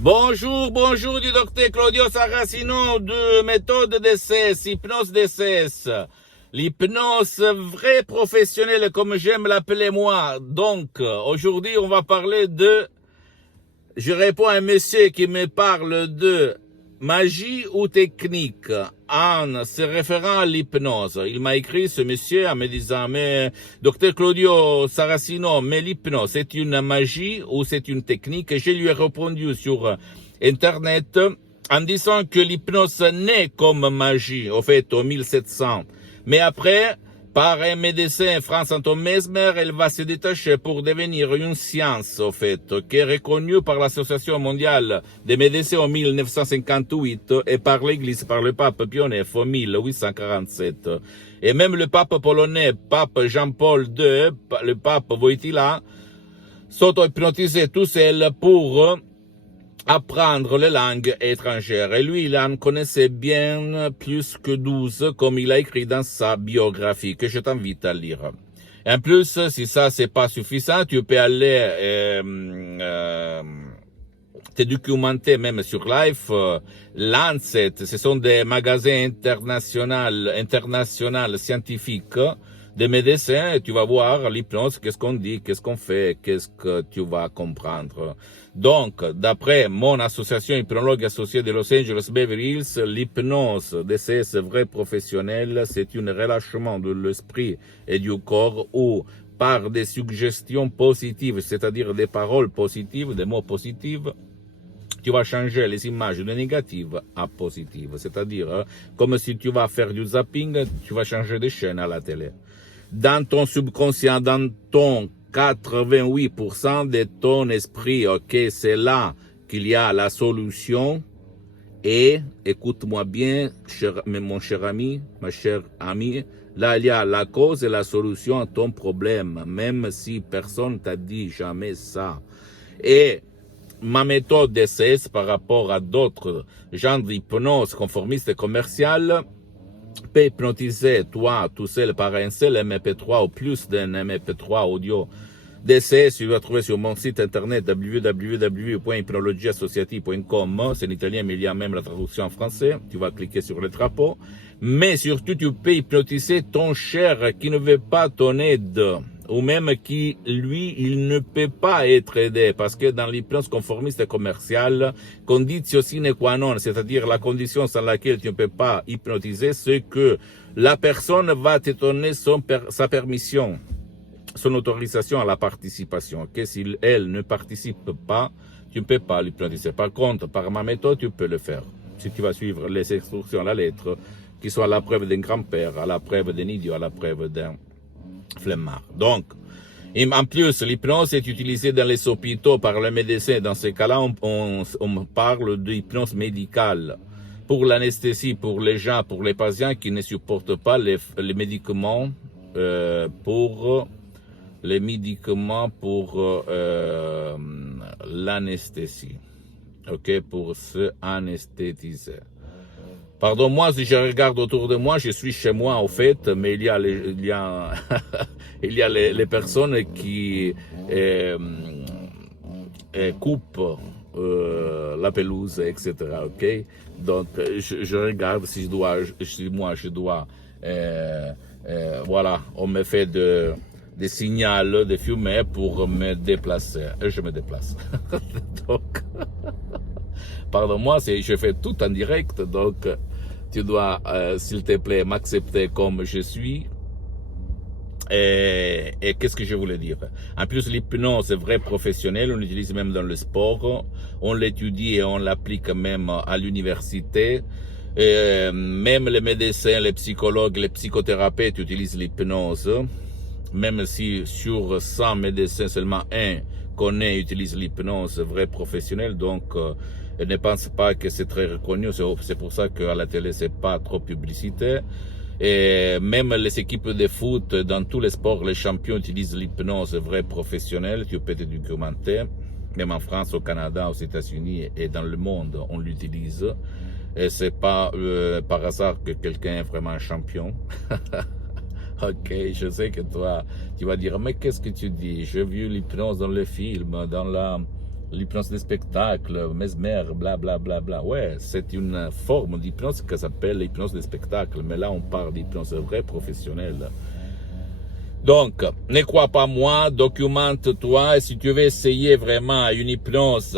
Bonjour, bonjour du docteur Claudio Saracino de méthode DCS, hypnose DCS. L'hypnose vraie professionnelle comme j'aime l'appeler moi. Donc, aujourd'hui on va parler je réponds à un monsieur qui me parle de magie ou technique en se référant à l'hypnose. Il m'a écrit ce monsieur en me disant, mais docteur Claudio Saracino, mais l'hypnose c'est une magie ou c'est une technique? Et je lui ai répondu sur Internet en disant que l'hypnose naît comme magie, au fait, au 1700. Mais après, par un médecin, Franz Anton Mesmer, elle va se détacher pour devenir une science, au fait, qui est reconnue par l'Association mondiale des médecins en 1958 et par l'Église, par le pape Pie IX en 1847. Et même le pape polonais, pape Jean-Paul II, le pape Wojtyła, s'auto-hypnotisé tout seul pour apprendre les langues étrangères. Et lui, il en connaissait bien plus que 12, comme il a écrit dans sa biographie, que je t'invite à lire. Et en plus, si ça, c'est pas suffisant, tu peux aller te documenter même sur Life. Lancet, ce sont des magasins internationaux scientifiques, des médecins, et tu vas voir l'hypnose, qu'est-ce qu'on dit, qu'est-ce qu'on fait, qu'est-ce que tu vas comprendre. Donc, d'après mon association hypnologue associée de Los Angeles Beverly Hills, l'hypnose DCS vrai professionnel, c'est un relâchement de l'esprit et du corps où, par des suggestions positives, c'est-à-dire des paroles positives, des mots positifs, tu vas changer les images de négatives à positives. C'est-à-dire, comme si tu vas faire du zapping, tu vas changer de chaîne à la télé. Dans ton subconscient, dans ton 88% de ton esprit, ok, c'est là qu'il y a la solution. Et, écoute-moi bien, mon cher ami, ma chère amie, là il y a la cause et la solution à ton problème, même si personne t'a dit jamais ça. Et ma méthode DCS par rapport à d'autres genres d'hypnose conformiste et commerciale peut hypnotiser toi tout seul par un seul MP3 ou plus d'un MP3 audio. DCS, tu vas trouver sur mon site internet www.hypnologieassociative.com. C'est en italien, mais il y a même la traduction en français. Tu vas cliquer sur le drapeau. Mais surtout, tu peux hypnotiser ton cher qui ne veut pas ton aide, ou même qui, lui, il ne peut pas être aidé, parce que dans l'hypnose conformiste et commerciale, conditio sine qua non, c'est-à-dire la condition sans laquelle tu ne peux pas hypnotiser, c'est que la personne va te donner sa permission, son autorisation à la participation. Que si elle ne participe pas, tu ne peux pas l'hypnotiser. Par contre, par ma méthode, tu peux le faire. Si tu vas suivre les instructions à la lettre, qui sont à la preuve d'un grand-père, à la preuve d'un idiot, à la preuve d'un flemmard. Donc, en plus, l'hypnose est utilisée dans les hôpitaux par les médecins. Dans ces cas-là, on parle d'hypnose médicale. Pour l'anesthésie, pour les gens, pour les patients qui ne supportent pas les médicaments, pour l'anesthésie. Ok, pour se anesthésiser. Pardon-moi si je regarde autour de moi, je suis chez moi au fait, mais il y a les personnes qui coupent la pelouse, etc. Ok, donc je regarde si je dois, voilà, on me fait des signaux de fumée pour me déplacer et je me déplace. Donc, pardon-moi, je fais tout en direct, donc tu dois, s'il te plaît, m'accepter comme je suis. Et qu'est-ce que je voulais dire? En plus, l'hypnose est vrai professionnel, on l'utilise même dans le sport, on l'étudie et on l'applique même à l'université. Même les médecins, les psychologues, les psychothérapeutes utilisent l'hypnose. Même si sur 100 médecins, seulement un connaît et utilise l'hypnose vrai professionnel, donc ne pense pas que c'est très reconnu. C'est pour ça qu'à la télé, c'est pas trop publicité. Et même les équipes de foot, dans tous les sports, les champions utilisent l'hypnose vrai professionnel. Tu peux te documenter. Même en France, au Canada, aux États-Unis et dans le monde, on l'utilise. Et c'est pas par hasard que quelqu'un est vraiment champion. Ok, je sais que toi, tu vas dire, mais qu'est-ce que tu dis? J'ai vu l'hypnose dans les films, dans l'hypnose de spectacle, mesmer, bla bla bla bla. Ouais, c'est une forme d'hypnose qui s'appelle l'hypnose de spectacle, mais là on parle d'hypnose vraie professionnelle. Donc, ne crois pas moi, documente-toi, et si tu veux essayer vraiment une hypnose,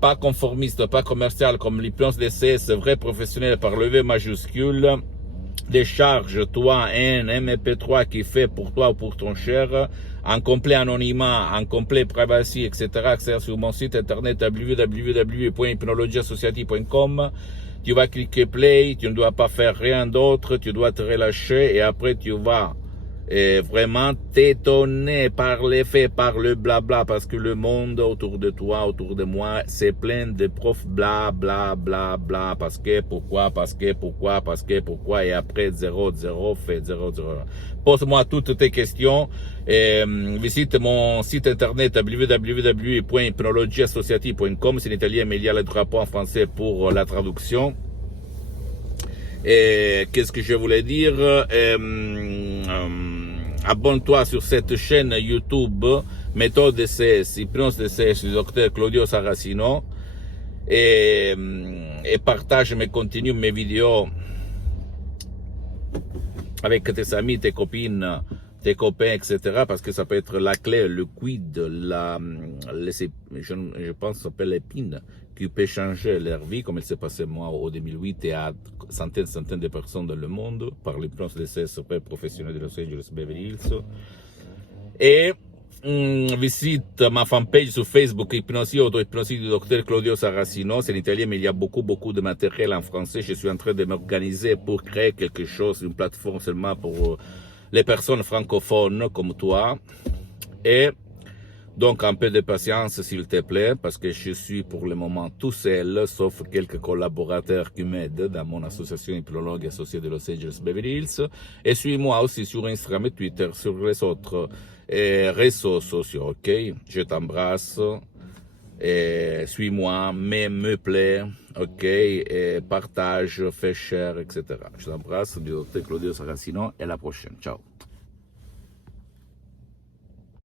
pas conformiste, pas commerciale, comme l'hypnose DCS, vraie professionnelle par le V majuscule, décharge-toi un MP3 qui fait pour toi ou pour ton cher, en complet anonymat, en complet privacy, etc., accès sur mon site internet www.hypnologieassociative.com. Tu vas cliquer play, tu ne dois pas faire rien d'autre, tu dois te relâcher et après tu vas vraiment t'étonner par les faits, par le blabla, parce que le monde autour de toi, autour de moi, c'est plein de profs bla bla bla bla, parce que, pourquoi, et après 0 fait 0. Pose-moi toutes tes questions, visite mon site internet www.hypnologieassociative.com, c'est en italien mais il y a le drapeau en français pour la traduction. Et qu'est-ce que je voulais dire? Abonne-toi sur cette chaîne YouTube, méthode DCS, hypnose DCS du docteur Claudio Saracino, et partage mes contenus, mes vidéos avec tes amis, tes copines, tes copains, etc. Parce que ça peut être la clé, le quid, je pense que ça s'appelle l'épine, qui peut changer leur vie, comme il s'est passé moi au 2008 et à centaines de personnes dans le monde, par l'hypnose de ces professionnels de Los Angeles Beverly Hills. Et visite ma fanpage sur Facebook, Hypnosie Auto-Hypnosie du docteur Claudio Saracino. C'est en italien, mais il y a beaucoup de matériel en français. Je suis en train de m'organiser pour créer quelque chose, une plateforme seulement pour les personnes francophones comme toi. Et donc un peu de patience s'il te plaît, parce que je suis pour le moment tout seul, sauf quelques collaborateurs qui m'aident dans mon association hypnologue associée de Los Angeles Beverly Hills. Et suis-moi aussi sur Instagram et Twitter, sur les autres réseaux sociaux, ok? Je t'embrasse, et suis-moi, me plaît, ok? Et partage, fais share, etc. Je t'embrasse, du docteur Claudio Saracino, et à la prochaine. Ciao.